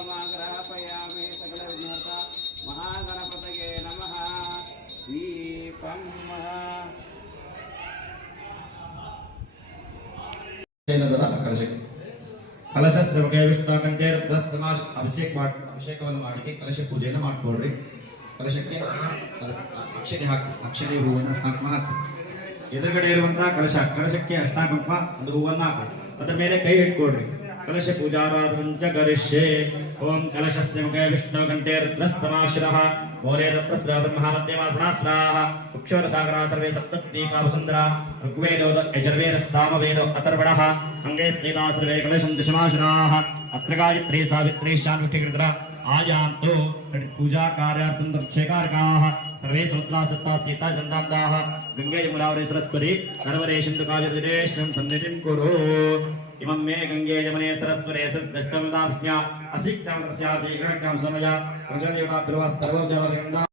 ओमाग्रापयामि सकल विघ्नहर्ता महागणपतये नमः दीपं ಕಲಶಸ್ತ್ರವಗೆ ವಿಷ್ಣುಕಂಠೆ ರುದ್ರಸ್ತಮಾಶ್ ಅಭಿಷೇಕವನ್ನು ಮಾಡಿ ಕಲಶ ಪೂಜೆಯನ್ನು ಮಾಡಿಕೊಳ್ಳ್ರಿ. ಕಲಶಕ್ಕೆ ಅಕ್ಷತೆ ಹೂವನ್ನು ಅಷ್ಟಾಂಕಮ ಹಾಕಿ. ಎದುರುಗಡೆ ಇರುವಂತಹ ಕಲಶಕ್ಕೆ ಅಷ್ಟಾಂಕಮ ಒಂದು ಹೂವನ್ನು ಹಾಕಿ. ಅದರ ಮೇಲೆ ಕೈ ಇಟ್ಕೊಳ್ರಿ. कलश पूजाराधनञ्च करिष्ये। ओम कलशस्य मुखे विष्णुकण्ठे रुद्रस्तमाश्रः मूले रत्नस्य ब्रह्ममध्ये मार्पणास्त्राः उक्षोरसागरा सर्वे सप्तद्वीपा वसुन्धरा ऋग्वेदो यजुर्वेदस्सामवेदो अथर्वणः अङ्गे स्थिता सर्वे कलशं दशमाश्राः अत्र गायत्री सावित्री शान्तिकृतरा आयान्तु पूजा कार्यार्थं दक्षेकारकाः सर्वे सुत्रा सत्ता सीता चन्दाब्दाः गंगे यमुनावरे सरस्वती सर्वरे सिन्धु काव्यदिनेशं सन्निधिं कुरु। इमं मे गंगे यमुने सरस्वते सद्दस्तमदाप्स्या असिक्तं तस्याति गणकं समया प्रजनयोगा सर्वो जलगंगा